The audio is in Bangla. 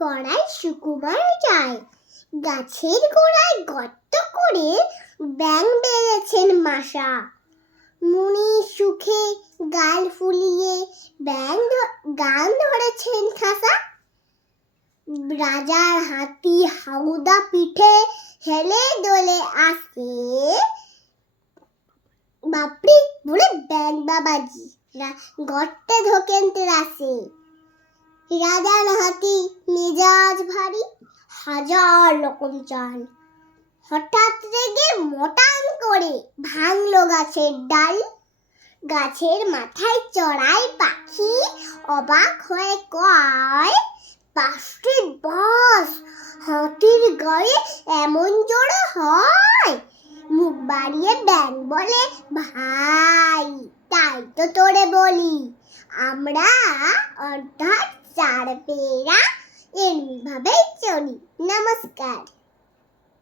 পড়ায় সুকুমার রায়। গাছের গোড়ায় গর্ত করে ব্যাঙ বেড়েছেন বাসা। মুনি সুখে গাল ফুলিয়ে ব্যাঙ গান ধরেছেন খাসা। রাজার হাতি হাউদা পিঠে হেলে দোলে আসে। বাপরে বলে ব্যাঙ বাবাজি গর্তে ঢোকেন তেরাসে। রাজার হাতি মেজাজ ভারী, হাজার রকম চাল। হঠাৎ রেগে মোটান করে ভাঙলো গাছের ডাল। গাছের মাথায় চড়াই পাখি অবাক হয়ে কয়, বাপরে বাস, হাতির গায়ে এমন জোরে হয়? মুখ বাড়িয়ে ব্যাঙ বলে, ভাই তাই তো তোরে বলি, আমরা অর্থাৎ চার পেয়েরা এমনি ভাবেই চলি। নমস্কার।